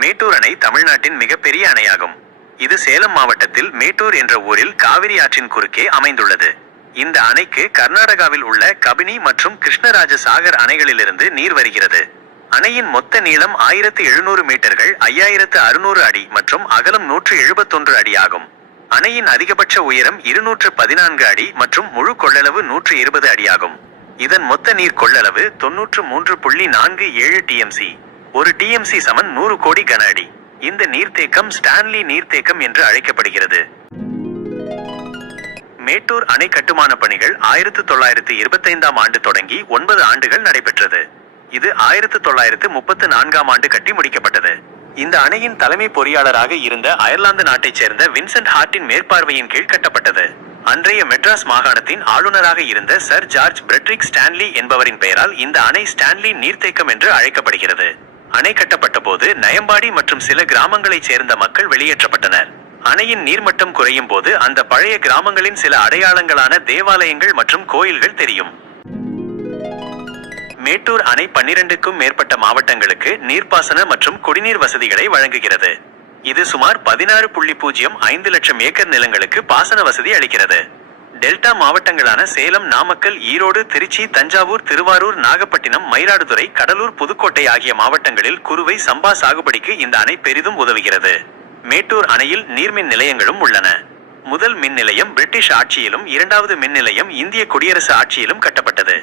மேட்டூர் அணை தமிழ்நாட்டின் மிகப்பெரிய அணையாகும். இது சேலம் மாவட்டத்தில் மேட்டூர் என்ற ஊரில் காவிரி ஆற்றின் குறுக்கே அமைந்துள்ளது. இந்த அணைக்கு கர்நாடகாவில் உள்ள கபினி மற்றும் கிருஷ்ணராஜ சாகர் அணைகளிலிருந்து நீர் வருகிறது. அணையின் மொத்த நீளம் ஆயிரத்து எழுநூறு மீட்டர்கள் ஐயாயிரத்து அறுநூறு அடி மற்றும் அகலம் நூற்று எழுபத்தொன்று அடி ஆகும். அணையின் அதிகபட்ச உயரம் இருநூற்று பதினான்கு அடி மற்றும் முழு கொள்ளளவு நூற்று இருபது அடியாகும் இதன் மொத்த நீர் கொள்ளளவு தொன்னூற்று மூன்று புள்ளி நான்கு ஏழு டிஎம்சி ஒரு டிஎம்சி சமன் நூறு கோடி கன அடி. இந்த நீர்த்தேக்கம் ஸ்டான்லி நீர்த்தேக்கம் என்று அழைக்கப்படுகிறது. மேட்டூர் அணை கட்டுமான பணிகள் ஆயிரத்து தொள்ளாயிரத்து இருபத்தைந்தாம் ஆண்டு தொடங்கி ஒன்பது ஆண்டுகள் நடைபெற்றது. இது ஆயிரத்து தொள்ளாயிரத்து முப்பத்து நான்காம் ஆண்டு கட்டி முடிக்கப்பட்டது. இந்த அணையின் தலைமை பொறியாளராக இருந்த அயர்லாந்து நாட்டைச் சேர்ந்த வின்சென்ட் ஹார்ட்டின் மேற்பார்வையின் கீழ் கட்டப்பட்டது. அன்றைய மெட்ராஸ் மாகாணத்தின் ஆளுநராக இருந்த சர் ஜார்ஜ் பிரெட்ரிக் ஸ்டான்லி என்பவரின் பெயரால் இந்த அணை ஸ்டான்லி நீர்த்தேக்கம் என்று அழைக்கப்படுகிறது. அணை கட்டப்பட்ட போது நயம்பாடி மற்றும் சில கிராமங்களைச் சேர்ந்த மக்கள் வெளியேற்றப்பட்டனர். அணையின் நீர்மட்டம் குறையும் போது அந்த பழைய கிராமங்களின் சில அடையாளங்களான தேவாலயங்கள் மற்றும் கோயில்கள் தெரியும். மேட்டூர் அணை பன்னிரண்டுக்கும் மேற்பட்ட மாவட்டங்களுக்கு நீர்ப்பாசன மற்றும் குடிநீர் வசதிகளை வழங்குகிறது. இது சுமார் பதினாறு புள்ளி பூஜ்ஜியம் ஐந்து லட்சம் ஏக்கர் நிலங்களுக்கு பாசன வசதி அளிக்கிறது. டெல்டா மாவட்டங்களான சேலம் நாமக்கல் ஈரோடு திருச்சி தஞ்சாவூர் திருவாரூர் நாகப்பட்டினம் மயிலாடுதுறை கடலூர் புதுக்கோட்டை ஆகிய மாவட்டங்களில் குறுவை சம்பா சாகுபடிக்கு இந்த அணை பெரிதும் உதவுகிறது. மேட்டூர் அணையில் நீர்மின் நிலையங்களும் உள்ளன. முதல் மின் நிலையம் பிரிட்டிஷ் ஆட்சியிலும் இரண்டாவது மின் நிலையம் இந்திய குடியரசு ஆட்சியிலும் கட்டப்பட்டது.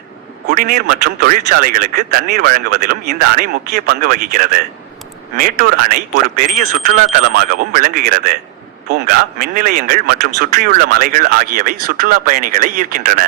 குடிநீர் மற்றும் தொழிற்சாலைகளுக்கு தண்ணீர் வழங்குவதிலும் இந்த அணை முக்கிய பங்கு வகிக்கிறது. மேட்டூர் அணை ஒரு பெரிய சுற்றுலா தலமாகவும் விளங்குகிறது. பூங்கா மின்நிலையங்கள் மற்றும் சுற்றியுள்ள மலைகள் ஆகியவை சுற்றுலா பயணிகளை ஈர்க்கின்றன.